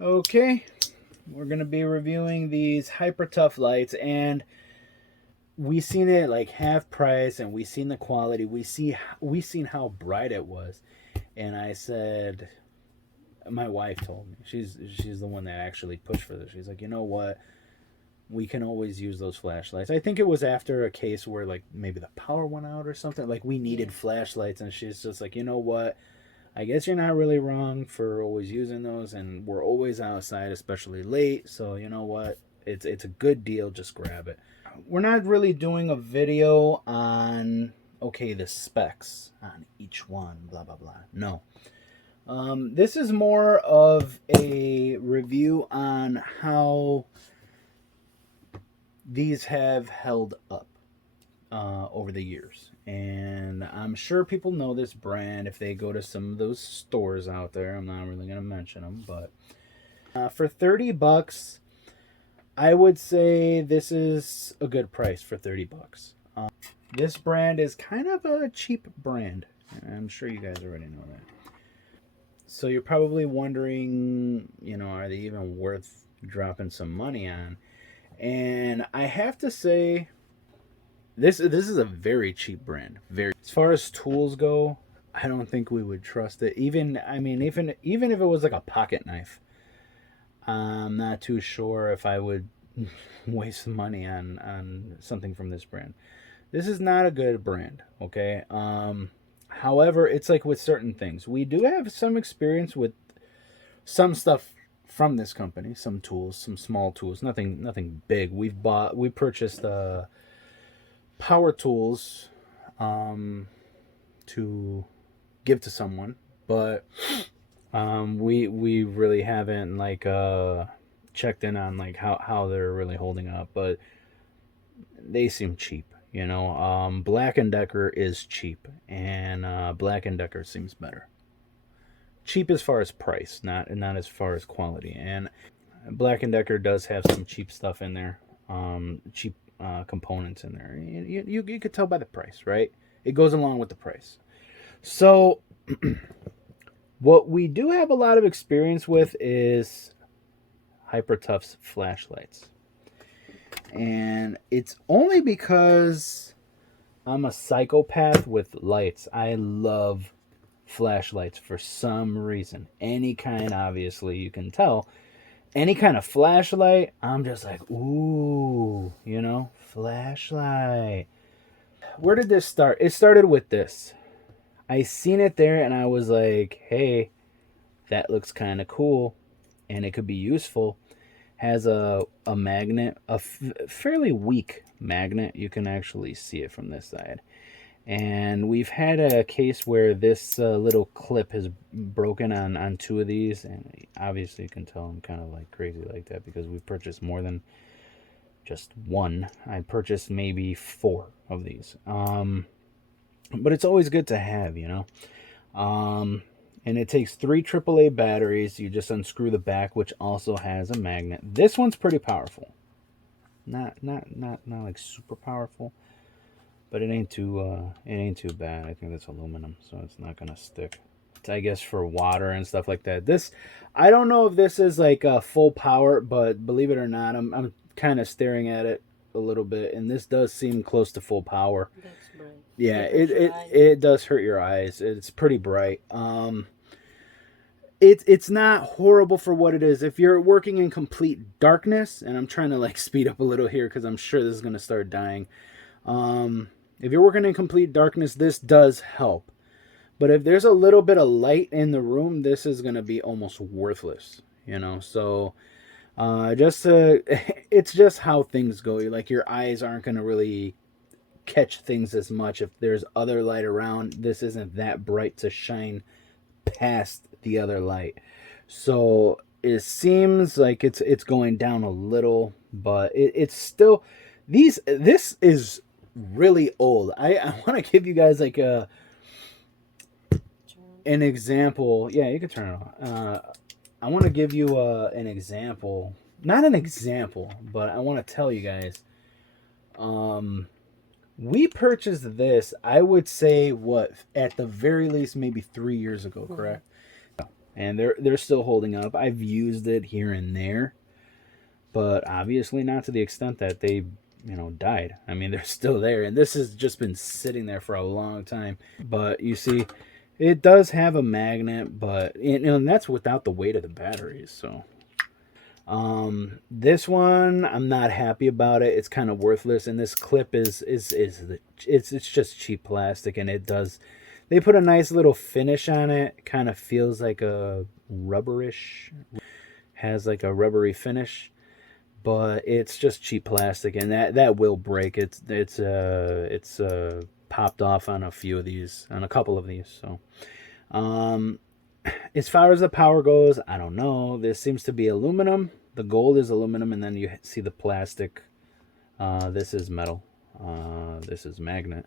Okay, we're gonna be reviewing these Hypertough lights, and we seen it like half price, and we seen the quality. We seen how bright it was, and I said, my wife told me she's the one that actually pushed for this. She's like, you know what? We can always use those flashlights. I think it was after a case where like maybe the power went out or something. Like we needed flashlights, and she's just like, you know what? I guess you're not really wrong for always using those, and we're always outside, especially late. So you know what? It's a good deal. Just grab it. We're not really doing a video on okay the specs on each one, blah blah blah. No. This is more of a review on how these have held up over the years. And I'm sure people know this brand if they go to some of those stores out there. I'm not really going to mention them, but for 30 bucks, I would say this is a good price for 30 bucks. This brand is kind of a cheap brand. I'm sure you guys already know that. So you're probably wondering, are they even worth dropping some money on? And I have to say, this is a very cheap brand. Very, as far as tools go, I don't think we would trust it. Even if it was like a pocket knife, I'm not too sure if I would waste money on something from this brand. This is not a good brand, okay? However, it's like with certain things. We do have some experience with some stuff from this company, some tools, some small tools, nothing big. We purchased power tools to give to someone, but we really haven't like checked in on like how they're really holding up, but they seem cheap. Black and Decker is cheap, and Black and Decker seems better. Cheap as far as price, not as far as quality. And Black and Decker does have some cheap stuff in there, cheap components in there. You could tell by the price, right? It goes along with the price. So, what we do have a lot of experience with is Hypertough's flashlights, and it's only because I'm a psychopath with lights. I love flashlights for some reason. Any kind, obviously, you can tell. Any kind of flashlight, I'm just like, ooh, flashlight. Where did this start? It started with this. I seen it there and I was like, hey, that looks kind of cool and it could be useful. Has a magnet, fairly weak magnet. You can actually see it from this side. And we've had a case where this little clip has broken on two of these, and obviously you can tell I'm kind of like crazy like that because we purchased more than just one. I purchased maybe four of these. But it's always good to have. And it takes 3 AAA batteries. You just unscrew the back, which also has a magnet. This one's pretty powerful. Not like super powerful, but it ain't too bad. I think that's aluminum, so it's not gonna stick. It's, I guess, for water and stuff like that. I don't know if this is like full power, but believe it or not, I'm kind of staring at it a little bit, and this does seem close to full power. That's bright. Yeah, it does hurt your eyes. It's pretty bright. It's not horrible for what it is. If you're working in complete darkness, and I'm trying to like speed up a little here because I'm sure this is gonna start dying. If you're working in complete darkness, this does help. But if there's a little bit of light in the room, this is gonna be almost worthless. So it's just how things go. Like your eyes aren't gonna really catch things as much if there's other light around. This isn't that bright to shine past the other light. So it seems like it's going down a little, but it's still this is really old. I want to give you guys like an example. Yeah, you can turn it on. I want to give you an example. Not an example, but I want to tell you guys. We purchased this, I would say, what, at the very least, maybe 3 years ago, correct? and they're still holding up. I've used it here and there, but obviously not to the extent that they, died. I mean, they're still there, and this has just been sitting there for a long time. But you see, it does have a magnet, but and that's without the weight of the batteries. So, this one I'm not happy about it. It's kind of worthless, and this clip it's just cheap plastic, and it does. They put a nice little finish on it. Kind of feels like a rubberish, has like a rubbery finish, but it's just cheap plastic, and that will break. It's popped off on a couple of these. So, as far as the power goes, I don't know. This seems to be aluminum. The gold is aluminum, and then you see the plastic. This is metal. This is magnet,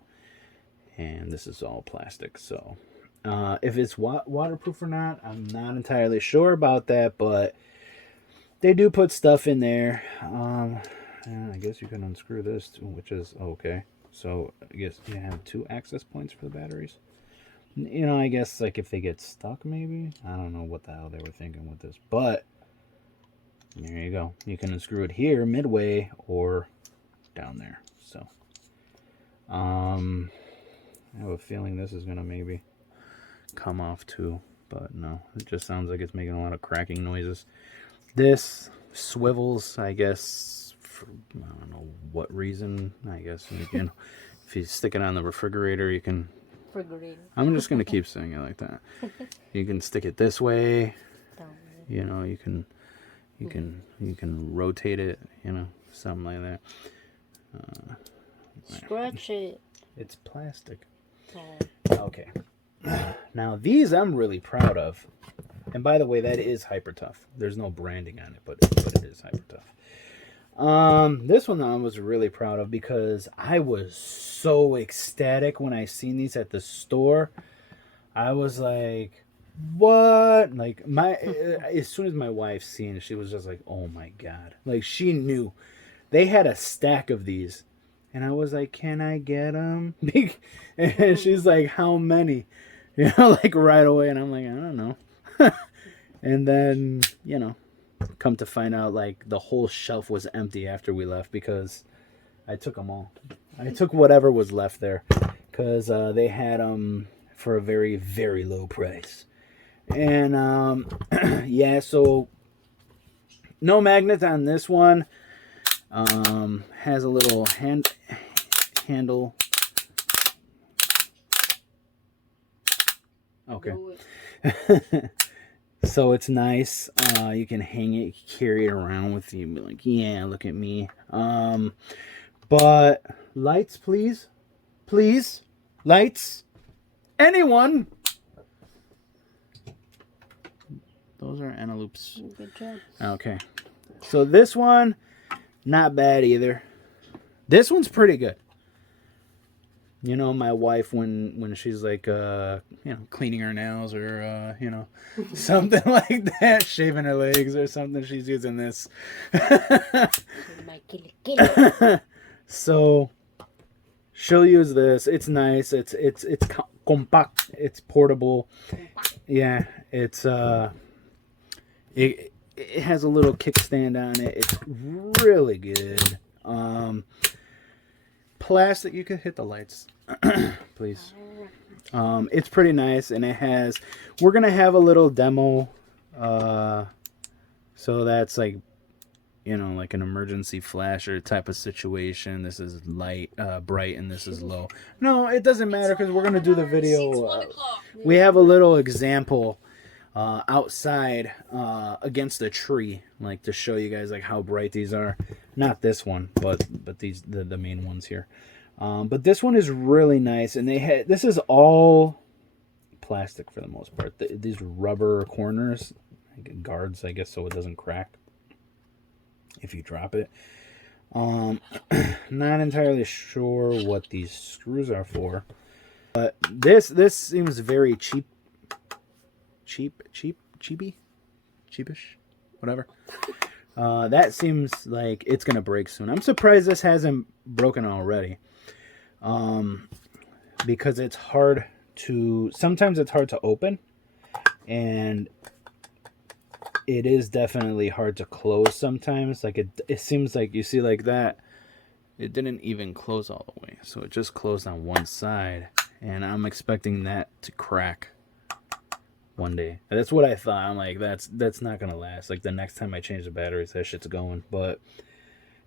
and this is all plastic. So, if it's waterproof or not, I'm not entirely sure about that, but they do put stuff in there. I guess you can unscrew this too, which is okay. So I guess you have 2 access points for the batteries. I guess like if they get stuck, maybe. I don't know what the hell they were thinking with this, but there you go. You can unscrew it here midway or down there. So, I have a feeling this is gonna maybe come off too, but no, it just sounds like it's making a lot of cracking noises. This swivels, I guess, for I don't know what reason. I guess you can, if you stick it on the refrigerator, you can. I'm just gonna keep saying it like that. You can stick it this way. You can rotate it. Something like that. Scratch it. It's plastic. Okay. Now these I'm really proud of. And by the way, that is Hypertough. There's no branding on it, but it is Hypertough. This one I was really proud of because I was so ecstatic when I seen these at the store. I was like, what? Like as soon as my wife seen it, she was just like, oh my God. Like she knew. They had a stack of these. And I was like, can I get them? And she's like, how many? Like right away. And I'm like, I don't know. And then, come to find out, like, the whole shelf was empty after we left because I took them all. I took whatever was left there because they had them for a very, very low price. And, yeah, so no magnets on this one. Has a little handle. Okay. So it's nice. You can hang it, carry it around with you. Be like, yeah, look at me. But lights, please. Please. Lights. Anyone? Those are antelopes. Good job. Okay. So this one, not bad either. This one's pretty good. My wife, when she's like, cleaning her nails or, something like that, shaving her legs or something, she's using this. So she'll use this. It's nice. It's compact. It's portable. Yeah, it's it has a little kickstand on it. It's really good. Plastic. You could hit the lights, please. It's pretty nice, and it has. We're gonna have a little demo. So that's like, like an emergency flasher type of situation. This is light, bright, and this is low. No, it doesn't matter because we're gonna do the video. We have a little example outside against a tree, like to show you guys like how bright these are. Not this one, but these the main ones here. But this one is really nice, and this is all plastic for the most part. These rubber corners, guards, I guess, so it doesn't crack if you drop it. Not entirely sure what these screws are for, but this seems very cheapy, cheapish, whatever. That seems like it's gonna break soon. I'm surprised this hasn't broken already, because sometimes it's hard to open, and it is definitely hard to close sometimes. Like it seems like you see like that. It didn't even close all the way, so it just closed on one side, and I'm expecting that to crack one day. That's what I thought. I'm like, that's not gonna last. Like the next time I change the batteries, that shit's going. But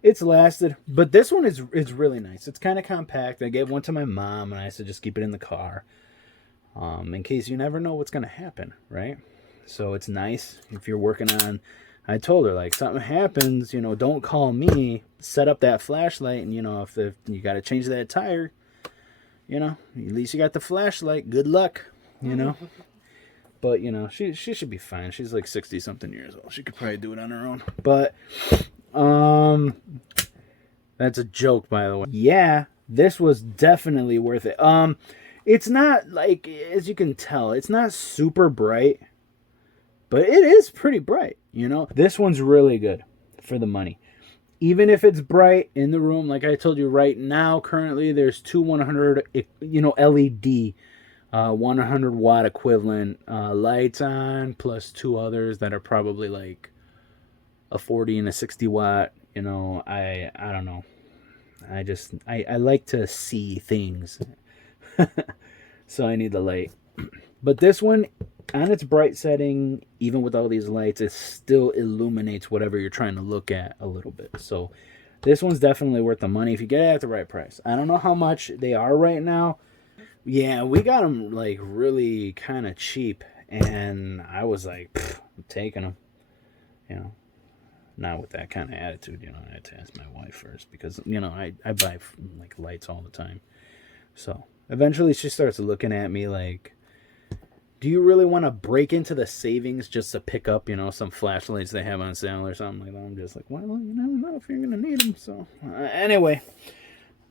it's lasted. But this one is really nice. It's kind of compact. I gave one to my mom, and I said just keep it in the car, in case you never know what's gonna happen, right? So it's nice if you're working on. I told her like something happens, don't call me. Set up that flashlight, and if you got to change that tire, at least you got the flashlight. Good luck, But she should be fine. She's like 60 something years old. She could probably do it on her own. But that's a joke, by the way. Yeah, this was definitely worth it. It's not like, as you can tell, it's not super bright, but it is pretty bright. This one's really good for the money. Even if it's bright in the room, like I told you, right now, currently there's two 100, LED. 100 watt equivalent lights on, plus two others that are probably like a 40 and a 60 watt. I don't know. I like to see things, so I need the light. But this one, on its bright setting, even with all these lights, it still illuminates whatever you're trying to look at a little bit. So this one's definitely worth the money if you get it at the right price. I don't know how much they are right now. Yeah, we got them like really kind of cheap, and I was like, I'm taking them, not with that kind of attitude, I had to ask my wife first because, I buy like lights all the time. So eventually she starts looking at me like, do you really want to break into the savings just to pick up, some flashlights they have on sale or something like that? I'm just like, well, you never know if you're going to need them. So anyway.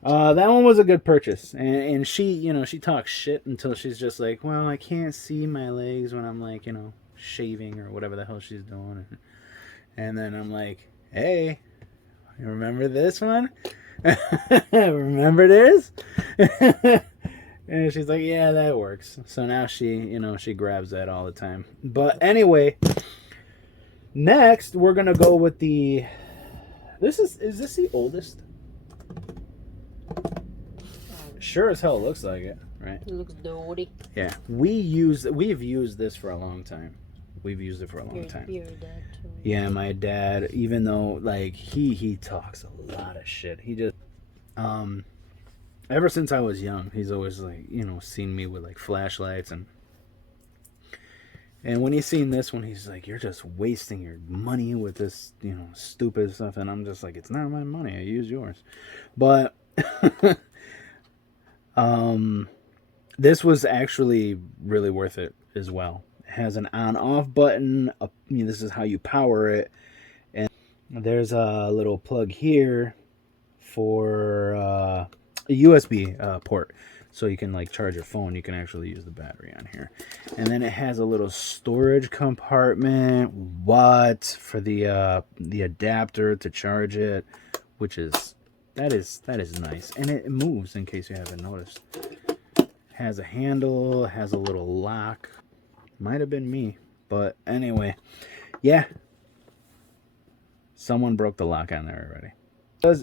That one was a good purchase, and she, she talks shit until she's just like, well, I can't see my legs when I'm like, shaving or whatever the hell she's doing, and then I'm like, hey, you remember this one? Remember this? And she's like, yeah, that works. So now she, she grabs that all the time. But anyway, next we're gonna go with the. Is this the oldest? Sure as hell looks like it, right? It looks dirty. Yeah, we've used this for a long time. We've used it for a long time. Your dad too. Yeah, my dad, even though like he talks a lot of shit. He just ever since I was young, he's always like, seen me with like flashlights and when he's seen this one, he's like, you're just wasting your money with this, stupid stuff. And I'm just like, it's not my money. I use yours. But this was actually really worth it as well. It has an on-off button. This is how you power it. And there's a little plug here for a USB port. So you can like charge your phone. You can actually use the battery on here. And then it has a little storage compartment. For the adapter to charge it, which is that is nice. And it moves in case you haven't noticed. Has a handle, has a little lock. Might have been me, but anyway, yeah. Someone broke the lock on there already.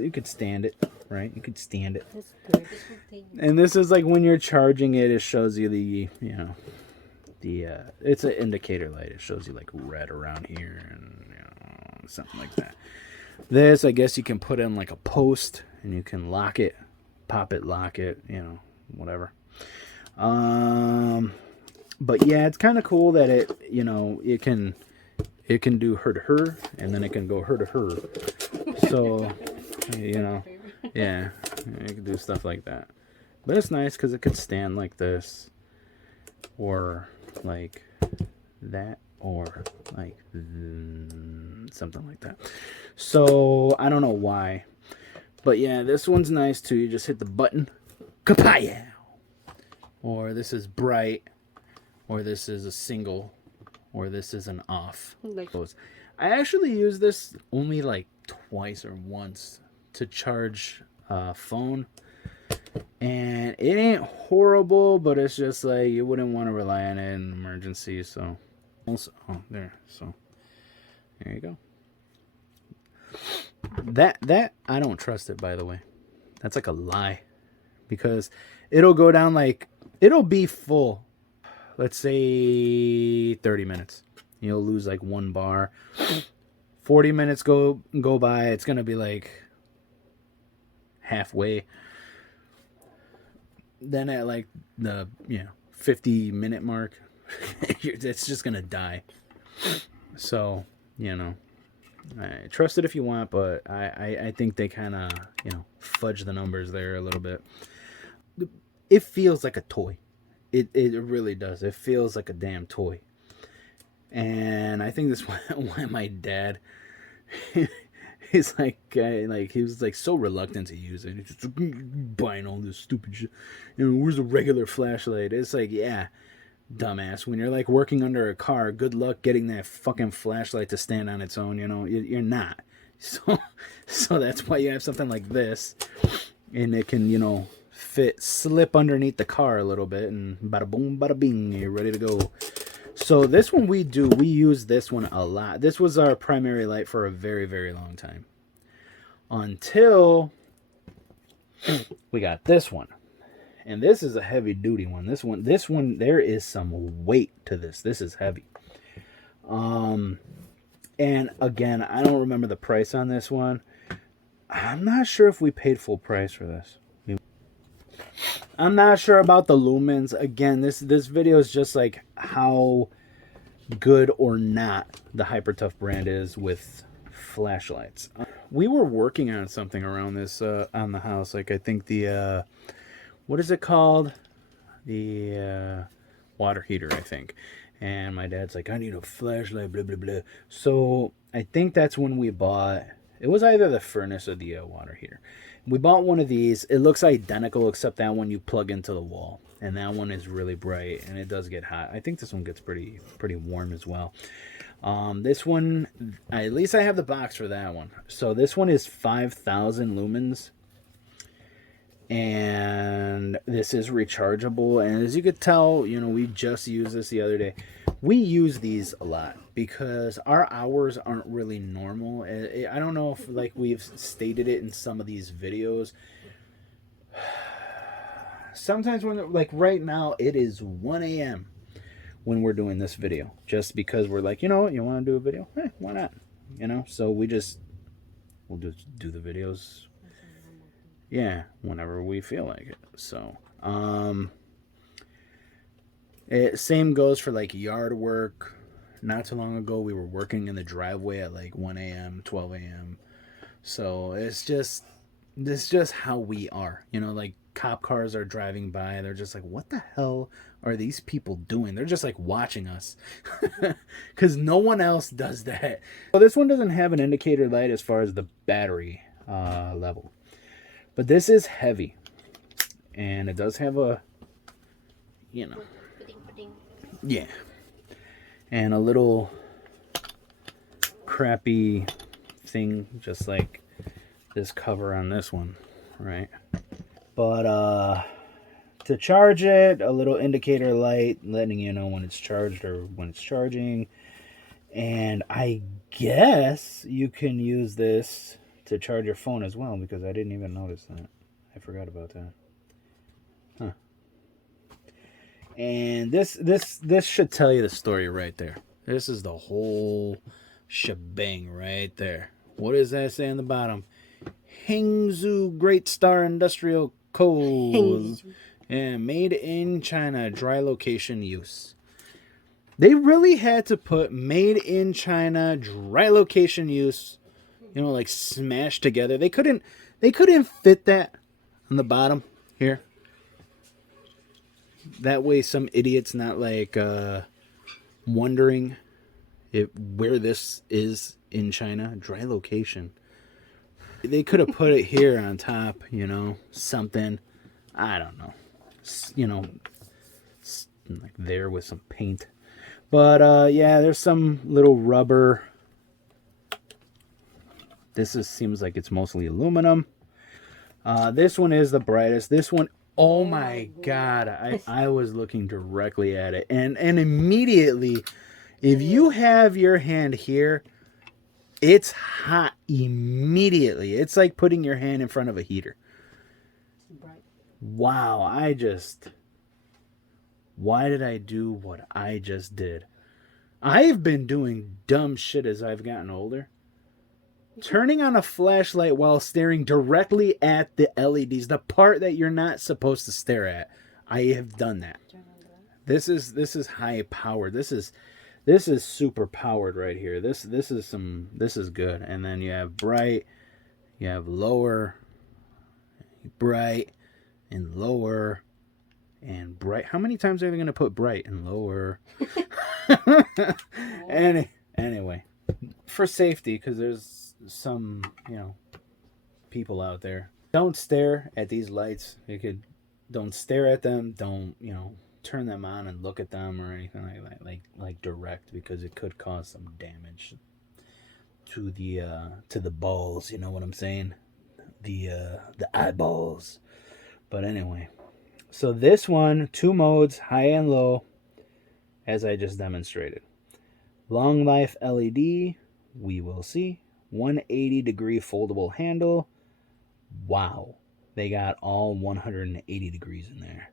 You could stand it, right? You could stand it. That's good. And this is like when you're charging it, it shows you the, it's an indicator light. It shows you like red around here and something like that. This, I guess you can put in like a post and you can lock it, pop it, lock it, whatever. But yeah, it's kind of cool that it can do her to her, and then it can go her to her. So, yeah, it can do stuff like that. But it's nice because it could stand like this, or like that, or like something like that. So I don't know why, but yeah, this one's nice too. You just hit the button, kapow! Or this is bright, or this is a single, or this is an off. I actually use this only like twice or once to charge a phone, and it ain't horrible, but it's just like you wouldn't want to rely on it in an emergency. So also, there. So There you go. That I don't trust it, by the way. That's like a lie. Because it'll go down like, it'll be full. Let's say 30 minutes. You'll lose like 1 bar. 40 minutes go by, it's going to be like halfway. Then at like the 50-minute mark, it's just going to die. So, I trust it if you want, but I think they kind of, fudge the numbers there a little bit. It feels like a toy. It really does. It feels like a damn toy. And I think that's why my dad is like he was like so reluctant to use it. He's just buying all this stupid shit. Where's a regular flashlight? It's like, yeah, dumbass. When you're like working under a car, good luck getting that fucking flashlight to stand on its own. You're not. So that's why you have something like this, and it can slip underneath the car a little bit, and bada boom, bada bing, you're ready to go. So this one we use this one a lot. This was our primary light for a very, very long time. Until we got this one. And this is a heavy duty one. This one, there is some weight to this. This is heavy. And again, I don't remember the price on this one. I'm not sure if we paid full price for this. I'm not sure about the lumens. Again, this video is just like how good or not the Hypertough brand is with flashlights. We were working on something around this on the house. Like I think the what is it called? The water heater, I think. And my dad's like, I need a flashlight, blah blah blah. So I think that's when we bought. It was either the furnace or the water heater. We bought one of these. It looks identical, except that one you plug into the wall, and that one is really bright, and it does get hot. I think this one gets pretty warm as well. This one, at least I have the box for that one. So this one is 5,000 lumens, and this is rechargeable. And as you could tell, we just used this the other day. We use these a lot because our hours aren't really normal. I don't know if like we've stated it in some of these videos. Sometimes when like right now it is 1 a.m. when we're doing this video, just because we're like, you want to do a video? Why not? So we'll just do the videos. Yeah, whenever we feel like it. So, same goes for like yard work. Not too long ago, we were working in the driveway at like 1 a.m., 12 a.m. So it's just how we are. Like cop cars are driving by. They're just like, what the hell are these people doing? They're just like watching us because no one else does that. So this one doesn't have an indicator light as far as the battery level. But this is heavy. And it does have a, yeah. And a little crappy thing, just like this cover on this one, right? But to charge it, a little indicator light letting you know when it's charged or when it's charging. And I guess you can use this to charge your phone as well, because I didn't even notice that. I forgot about that. Huh. And this should tell you the story right there. This is the whole shebang right there. What does that say on the bottom? Hangzhou Great Star Industrial Co. And made in China, dry location use. They really had to put made in China, dry location use, like smashed together. They couldn't fit that on the bottom here. That way some idiot's not like wondering where this is in China. Dry location. They could have put it here on top, something. I don't know. Like there with some paint. But yeah, there's some little rubber. This seems like it's mostly aluminum. This one is the brightest. This one, oh my God, I was looking directly at it. And immediately, if you have your hand here, It's hot immediately. It's like putting your hand in front of a heater. Bright. Wow, why did I do what I just did? I've been doing dumb shit as I've gotten older. Turning on a flashlight while staring directly at the LEDs, the part that you're not supposed to stare at. I have done that. This is high powered. This is super powered right here. This is good. And then you have bright, you have lower, bright, and lower, and bright. How many times are they going to put bright and lower? Anyway, for safety, because there's some, people out there. Don't stare at these lights. Don't stare at them. Don't, turn them on and look at them or anything like that. Like direct, because it could cause some damage to the balls. You know what I'm saying? The eyeballs. But anyway, so this one, 2 modes, high and low, as I just demonstrated. Long life LED, we will see. 180-degree foldable handle. Wow, they got all 180 degrees in there.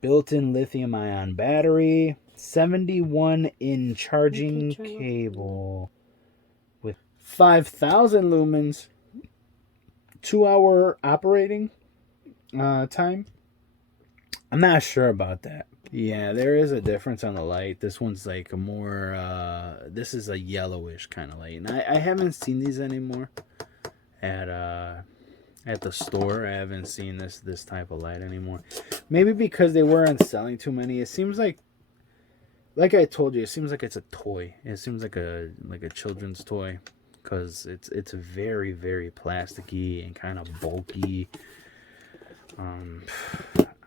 Built-in lithium-ion battery. 71-in charging cable. With 5,000 lumens. 2-hour operating time. I'm not sure about that. Yeah, there is a difference on the light. This one's like a more, this is a yellowish kind of light. And I haven't seen these anymore at the store. I haven't seen this type of light anymore. Maybe because they weren't selling too many. It seems like I told you, it seems like it's a toy. It seems like a children's toy, because it's very, very plasticky and kind of bulky.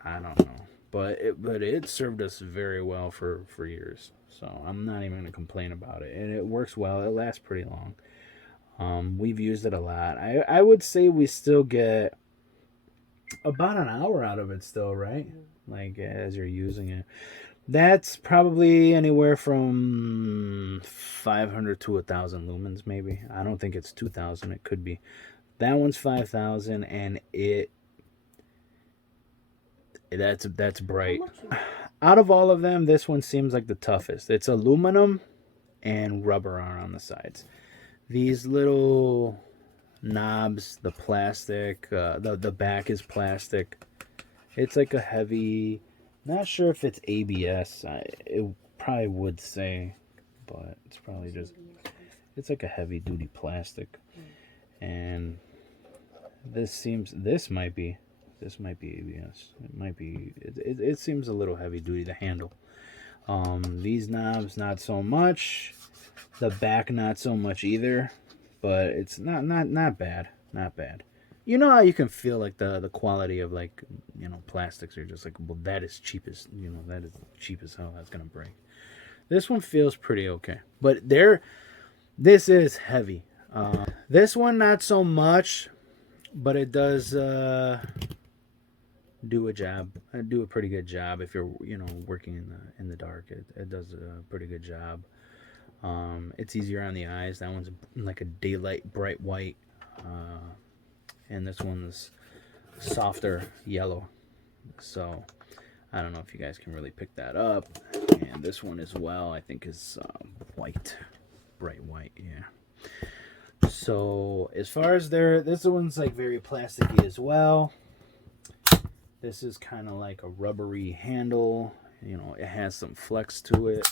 I don't know, but it served us very well for years. So I'm not even gonna complain about it, and it works well. It lasts pretty long. We've used it a lot. I would say we still get about an hour out of it still, right? Like, as you're using it. That's probably anywhere from 500 to 1,000 lumens, maybe. I don't think it's 2,000. It could be. That one's 5,000, and that's bright. Out of all of them, this one seems like the toughest. It's aluminum and rubber on the sides. These little knobs, the plastic, the back is plastic. It's like a heavy. Not sure if it's ABS. It probably would say, but it's probably just. It's like a heavy duty plastic, and this might be ABS. It might be. It seems a little heavy duty. The handle. These knobs not so much. The back not so much either, but it's not bad. Not bad. You know how you can feel like the quality of, like, plastics are just like, well, that is cheap as hell. That's gonna break. This one feels pretty okay, but this is heavy. This one not so much, but it does do a job. Do a pretty good job if you're working in the dark. It does a pretty good job. It's easier on the eyes. That one's like a daylight bright white. And this one's softer yellow. So I don't know if you guys can really pick that up. And this one as well, I think, is white, bright white. Yeah. So as far as this one's like very plasticky as well. This is kind of like a rubbery handle. It has some flex to it.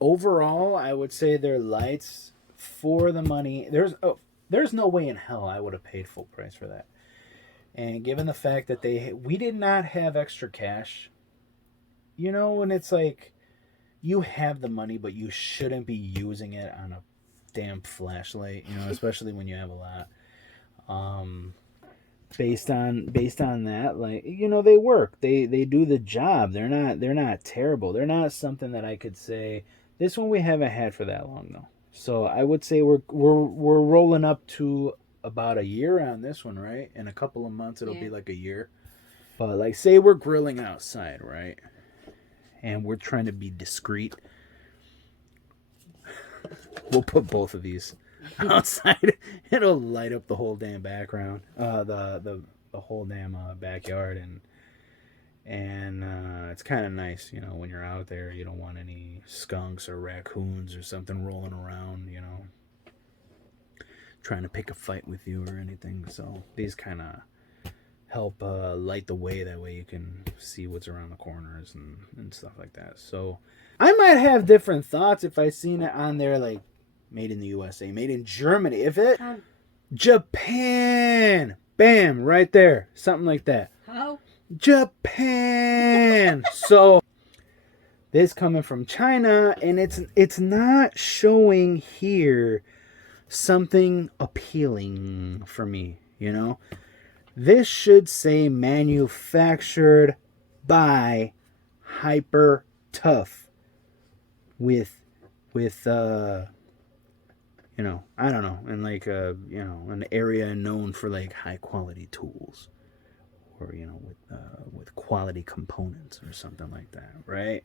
Overall, I would say their lights, for the money, there's no way in hell I would have paid full price for that. And given the fact that we did not have extra cash, when it's like you have the money but you shouldn't be using it on a damn flashlight, especially when you have a lot. Based on that, like, they work. They do the job. They're not terrible. They're not something that I could say this one we haven't had for that long though. So I would say we're rolling up to about a year on this one, right? In a couple of months it'll be like a year. But like, say we're grilling outside, right? And we're trying to be discreet. We'll put both of these outside. It'll light up the whole damn background, the whole damn backyard, and it's kind of nice, when you're out there. You don't want any skunks or raccoons or something rolling around, trying to pick a fight with you or anything. So these kind of help light the way. That way you can see what's around the corners and stuff like that. So I might have different thoughts if I seen it on there, like made in the USA, made in Germany. If it Japan, bam, right there, something like that. How? Japan. So this coming from China, and it's not showing here something appealing for me, This should say manufactured by Hypertough with I don't know, and like an area known for like high quality tools, or with quality components or something like that, right?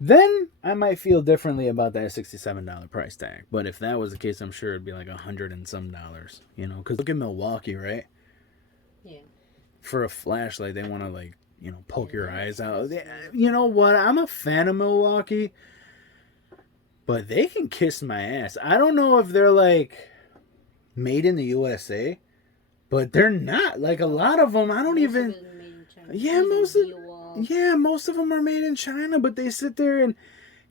Then I might feel differently about that $67 price tag. But if that was the case, I'm sure it'd be like $100 and some dollars, because look at Milwaukee, right? Yeah. For a flashlight, they want to like, poke your eyes out. You know what? I'm a fan of Milwaukee, but they can kiss my ass. I don't know if they're like made in the USA, but they're not. Like a lot of them, I don't even. Yeah, most of them are made in China, but they sit there and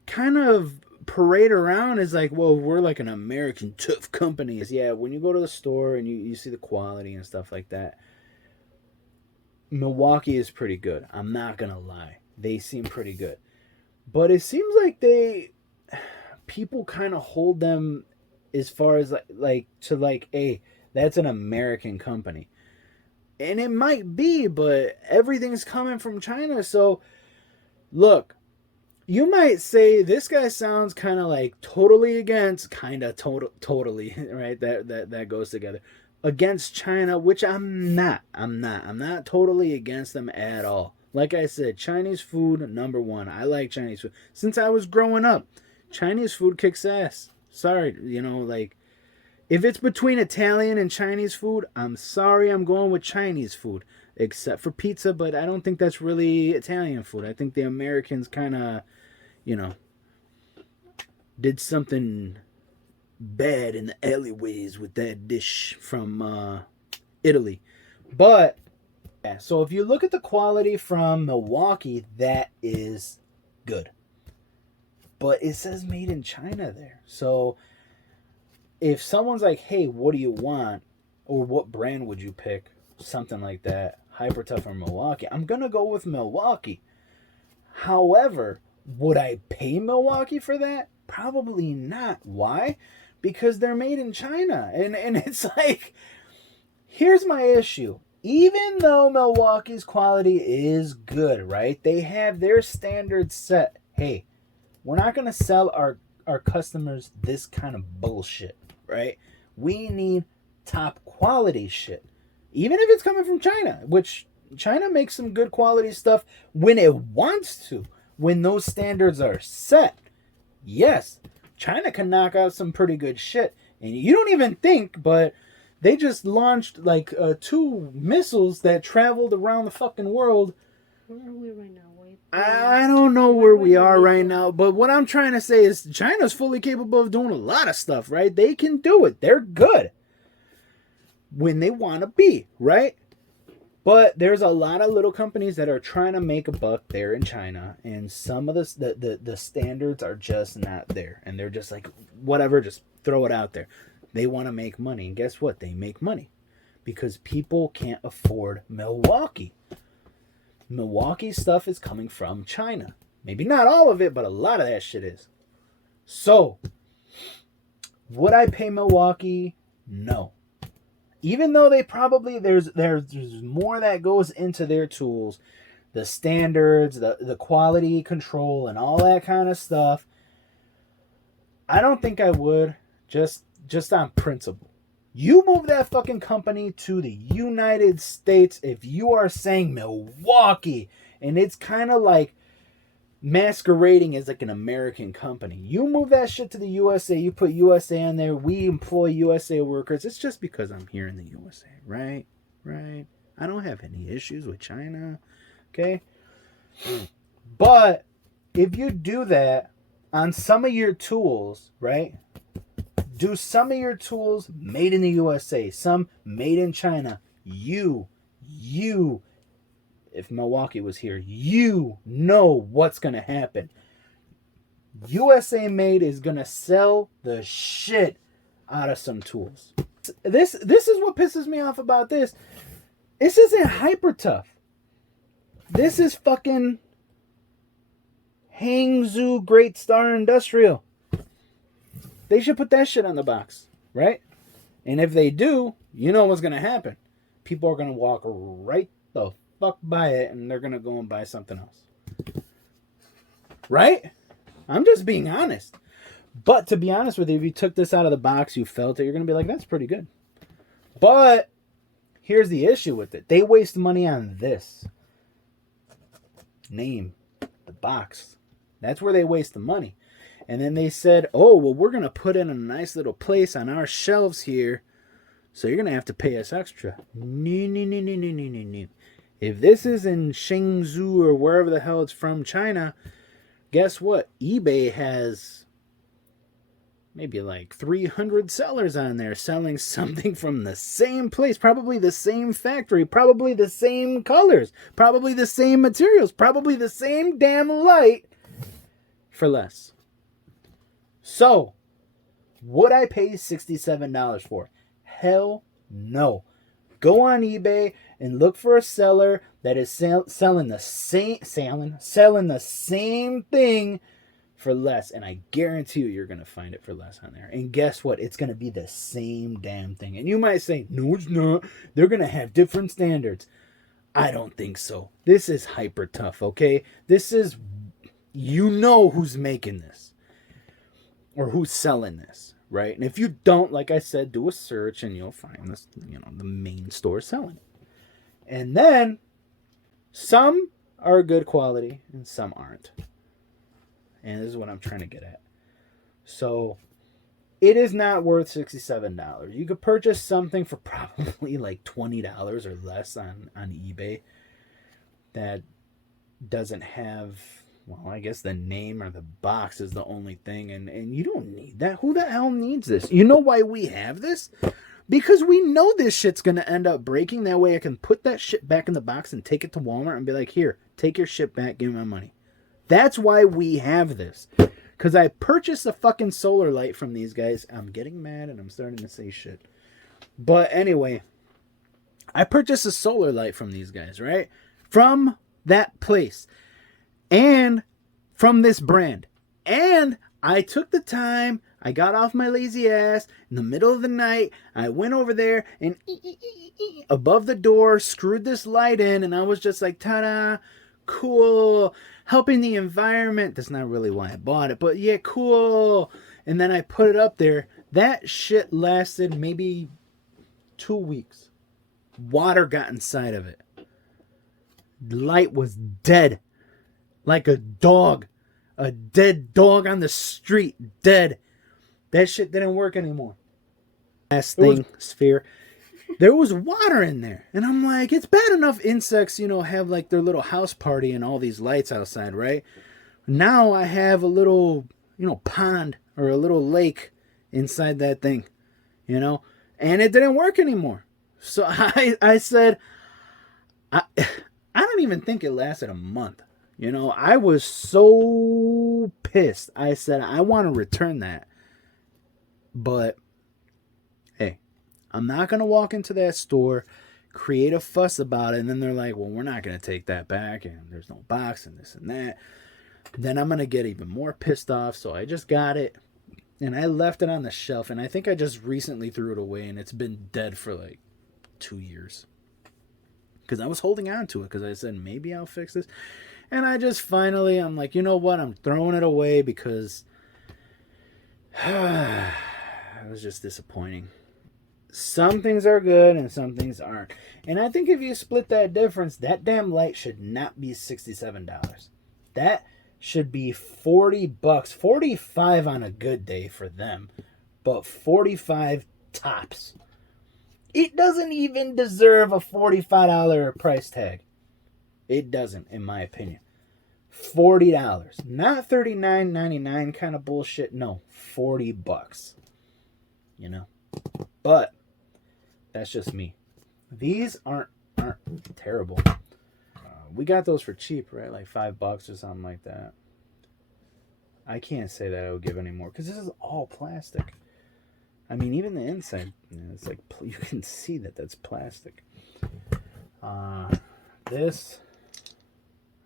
kind of parade around as like, well, we're like an American tough company. Yeah, when you go to the store and you see the quality and stuff like that, Milwaukee is pretty good. I'm not going to lie. They seem pretty good. But it seems like people kind of hold them as far as like hey, that's an American company. And it might be, but everything's coming from China. So, look, you might say this guy sounds kind of like totally against, totally, right? That goes together. Against China, which I'm not. I'm not totally against them at all. Like I said, Chinese food, number one. I like Chinese food. Since I was growing up, Chinese food kicks ass. Sorry, like, if it's between Italian and Chinese food, I'm sorry, I'm going with Chinese food. Except for pizza, but I don't think that's really Italian food. I think the Americans kind of, did something bad in the alleyways with that dish from Italy. But, yeah, so if you look at the quality from Milwaukee, that is good. But it says made in China there. So if someone's like, hey, what do you want? Or what brand would you pick? Something like that. Hypertough or Milwaukee. I'm going to go with Milwaukee. However, would I pay Milwaukee for that? Probably not. Why? Because they're made in China. And it's like, here's my issue. Even though Milwaukee's quality is good, right? They have their standards set. Hey, we're not going to sell our customers this kind of bullshit, right? We need top quality shit. Even if it's coming from China, which China makes some good quality stuff when it wants to, when those standards are set. Yes, China can knock out some pretty good shit. And you don't even think, but they just launched like 2 missiles that traveled around the fucking world. Where are we right now? I don't know where we are right now, but what I'm trying to say is China's fully capable of doing a lot of stuff, right? They can do it. They're good when they want to be, right? But there's a lot of little companies that are trying to make a buck there in China, and some of the standards are just not there, and they're just like, whatever, just throw it out there. They want to make money, and guess what? They make money because people can't afford Milwaukee. Milwaukee stuff is coming from China. Maybe not all of it, but a lot of that shit is. So, would I pay Milwaukee? No. Even though they probably, there's more that goes into their tools, the standards, the quality control, and all that kind of stuff. I don't think I would, just on principle. You move that fucking company to the United States if you are saying Milwaukee, and it's kind of like masquerading as like an American company. You move that shit to the USA, you put USA on there, we employ USA workers. It's just because I'm here in the USA, right? Right? I don't have any issues with China, okay? But if you do that on some of your tools, right? Do some of your tools made in the USA, some made in China. You, if Milwaukee was here, you know what's going to happen. USA made is going to sell the shit out of some tools. This is what pisses me off about this. This isn't Hypertough. This is fucking Hangzhou Great Star Industrial. They should put that shit on the box, right? And if they do, you know what's going to happen. People are going to walk right the fuck by it and they're going to go and buy something else. Right? I'm just being honest. But to be honest with you, if you took this out of the box, you felt it, you're going to be like, that's pretty good. But here's the issue with it. They waste money on this. Name. The box. That's where they waste the money. And then they said, oh, well, we're going to put in a nice little place on our shelves here. So you're going to have to pay us extra. No. If this is in Shenzhou or wherever the hell it's from, China, guess what? eBay has maybe like 300 sellers on there selling something from the same place, probably the same factory, probably the same colors, probably the same materials, probably the same damn light for less. So, would I pay $67 for? Hell no. Go on eBay and look for a seller that is selling the same thing for less, and I guarantee you're going to find it for less on there. And guess what? It's going to be the same damn thing. And you might say, no, it's not. They're going to have different standards. I don't think so. This is Hypertough, okay? This is, you know who's making this or who's selling this, right? And if you don't, like I said, do a search and you'll find this, the main store selling it. And then some are good quality and some aren't. And this is what I'm trying to get at. So it is not worth $67. You could purchase something for probably like $20 or less on eBay that doesn't have, well, I guess the name or the box is the only thing. And you don't need that. Who the hell needs this? You know why we have this? Because we know this shit's going to end up breaking. That way I can put that shit back in the box and take it to Walmart and be like, here, take your shit back, give me my money. That's why we have this. Because I purchased a fucking solar light from these guys. I'm getting mad and I'm starting to say shit. But anyway, I purchased a solar light from these guys, right? From that place. And from this brand. And I took the time. I got off my lazy ass in the middle of the night. I went over there and above the door, screwed this light in. And I was just like, ta-da, cool. Helping the environment. That's not really why I bought it, but yeah, cool. And then I put it up there. That shit lasted maybe 2 weeks. Water got inside of it. The light was dead. Like a dog. A dead dog on the street. Dead. That shit didn't work anymore. Last thing, Sphere. There was water in there. And I'm like, it's bad enough insects, have like their little house party and all these lights outside, right? Now I have a little, pond or a little lake inside that thing, and it didn't work anymore. So I said, I don't even think it lasted a month. I was so pissed. I said, I want to return that. But hey, I'm not going to walk into that store, create a fuss about it, and then they're like, well, we're not going to take that back, and there's no box, and this and that. Then I'm going to get even more pissed off, so I just got it, and I left it on the shelf, and I think I just recently threw it away, and it's been dead for like 2 years. Because I was holding on to it, because I said, maybe I'll fix this. And I just finally, I'm like, you know what, I'm throwing it away, because it was just disappointing. Some things are good and some things aren't. And I think if you split that difference, that damn light should not be $67. should be $40, 45 on a good day for them, but 45 tops. It doesn't even deserve a $45 price tag. It doesn't, in my opinion. $40, not $39.99 kind of bullshit. No, $40. You know, but that's just me. These aren't terrible. We got those for cheap, right? Like $5 or something like that. I can't say that I would give any more because this is all plastic. I mean, even the inside, it's like you can see that that's plastic. This,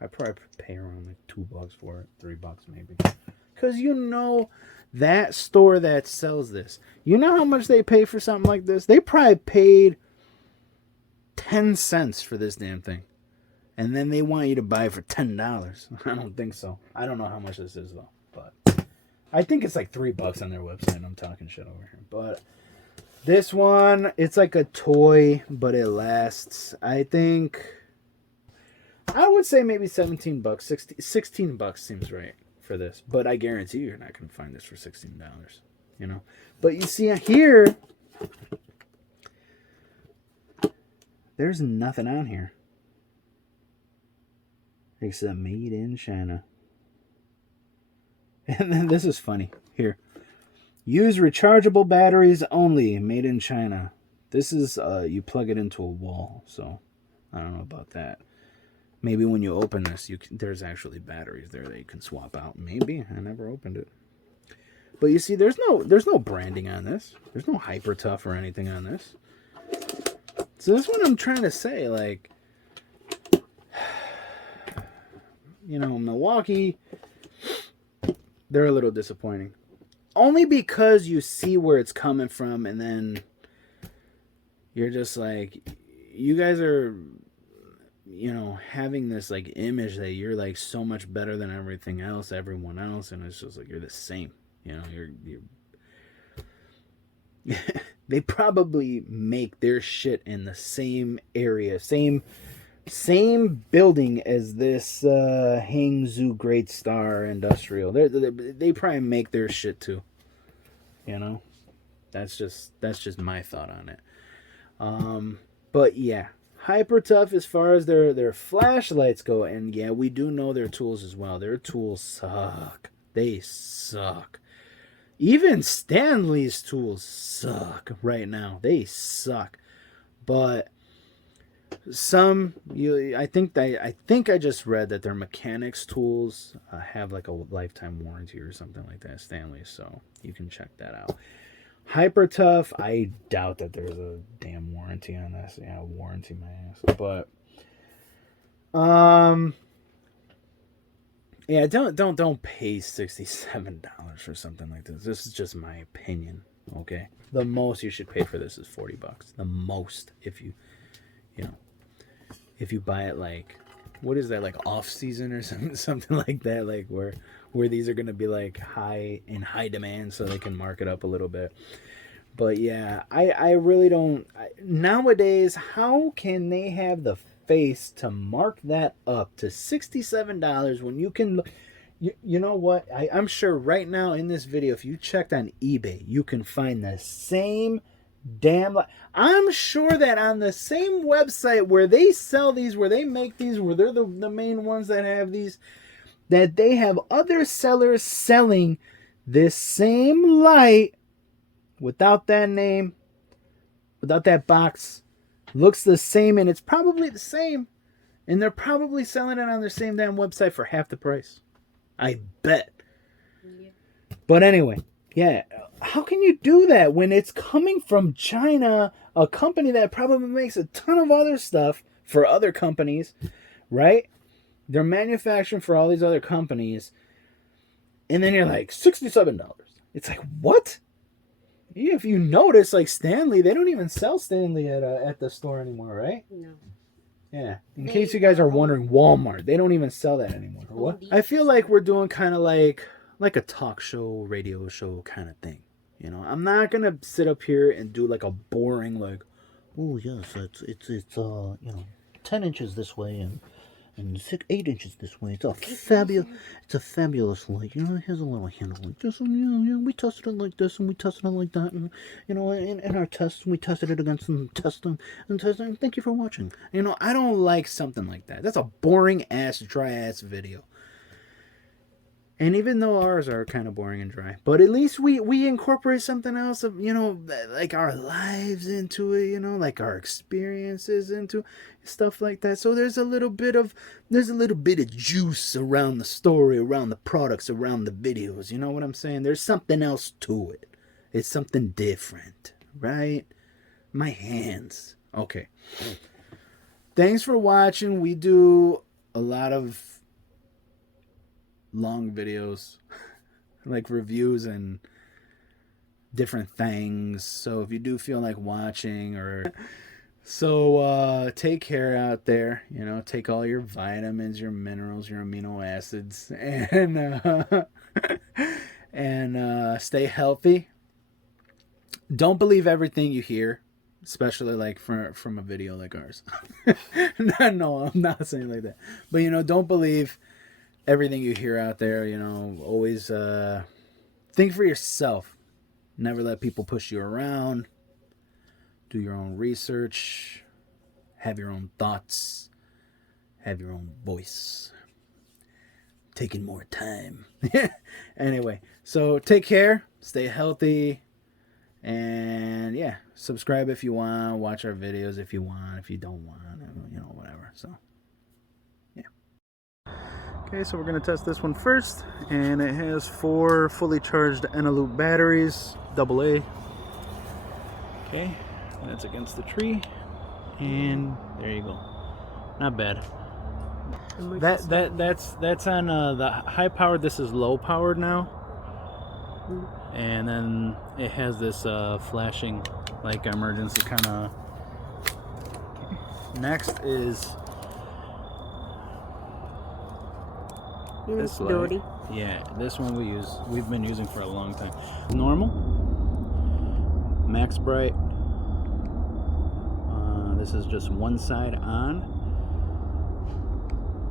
I probably pay around like $2 for it, $3 maybe, because you know that store that sells this. You know how much they pay for something like this? They probably paid 10 cents for this damn thing. And then they want you to buy it for $10. I don't think so. I don't know how much this is though. But I think it's like $3 on their website. I'm talking shit over here. But this one, it's like a toy, but it lasts. I think I would say maybe $17, $16 seems right for this. But I guarantee you're not going to find this for $16, you know. But you see here, there's nothing on here except made in China. And then this is funny. Here. Use rechargeable batteries only, made in China. This is, you plug it into a wall, so I don't know about that. Maybe when you open this, there's actually batteries there that you can swap out. Maybe. I never opened it. But you see, there's no branding on this. There's no Hypertough or anything on this. So that's what I'm trying to say. Like, you know, Milwaukee, they're a little disappointing. Only because you see where it's coming from, and then you're just like, you guys are, you know, having this like image that you're like so much better than everything else, everyone else, and it's just like you're the same. You know, you're they probably make their shit in the same area, same building as this Hangzhou Great Star Industrial. They probably make their shit too. You know, that's just my thought on it. But yeah, Hypertough as far as their flashlights go, and yeah, we do know their tools as well. Their tools suck. They suck. Even Stanley's tools suck right now. They suck. But I think I just read that their mechanics tools have like a lifetime warranty or something like that, Stanley. So you can check that out. Hypertough, I doubt that there's a damn warranty on this. Yeah, warranty my ass. But yeah, don't pay $67 for something like this. This is just my opinion. Okay, the most you should pay for this is $40. The most, if you know, if you buy it like, what is that, like off season or something like that, like where these are gonna be like in high demand, so they can mark it up a little bit. But yeah, I really don't. Nowadays, how can they have the face to mark that up to $67 when you can? You know what? I'm sure right now in this video, if you checked on eBay, you can find the same damn. I'm sure that on the same website where they sell these, where they make these, where they're the main ones that have these, that they have other sellers selling this same light without that name, without that box, looks the same, and it's probably the same, and they're probably selling it on their same damn website for half the price. I bet. Yeah. But anyway, yeah, how can you do that when it's coming from China, a company that probably makes a ton of other stuff for other companies, right? They're manufacturing for all these other companies, and then you're like, $67. It's like, what? If you notice, like Stanley, they don't even sell Stanley at the store anymore, right? No. Yeah. In case you guys are wondering, Walmart, they don't even sell that anymore. What? I feel like we're doing kind of like a talk show, radio show kind of thing. You know, I'm not gonna sit up here and do like a boring like, oh yes, it's 10 inches this way and and 8 inches this way. It's a fabulous light. You know, it has a little handle like this, and we tested it like this, and we tested it like that, and in our tests, we tested it against some testing and testing. Thank you for watching. You know, I don't like something like that. That's a boring ass, dry ass video. And even though ours are kind of boring and dry, but at least we incorporate something else of, like our lives into it, like our experiences into stuff like that. So there's a little bit of juice around the story, around the products, around the videos. You know what I'm saying? There's something else to it. It's something different, right? My hands. Okay. Thanks for watching. We do a lot of long videos like reviews and different things, so if you do feel like watching take care out there, take all your vitamins, your minerals, your amino acids, and stay healthy. Don't believe everything you hear, especially like from a video like ours. No, I'm not saying like that, but don't believe everything you hear out there. Always think for yourself. Never let people push you around. Do your own research. Have your own thoughts. Have your own voice. Taking more time. Anyway, so take care. Stay healthy. And yeah, subscribe if you want. Watch our videos if you want. If you don't want, whatever. So okay, so we're going to test this one first, and it has 4 fully charged Eneloop batteries, AA. Okay, that's against the tree, and there you go. Not bad. That's on the high powered. This is low powered now, and then it has this flashing like emergency kind of. Next is this light. Yeah, this one we've been using for a long time. Normal, max bright. This is just one side on.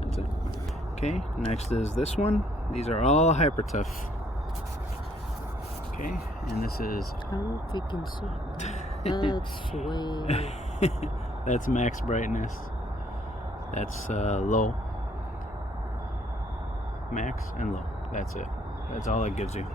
That's it. Okay, next is this one. These are all Hypertough. Okay, and this is how freaking sweet. That's way. That's max brightness. That's low. Max and low. That's it. That's all it gives you.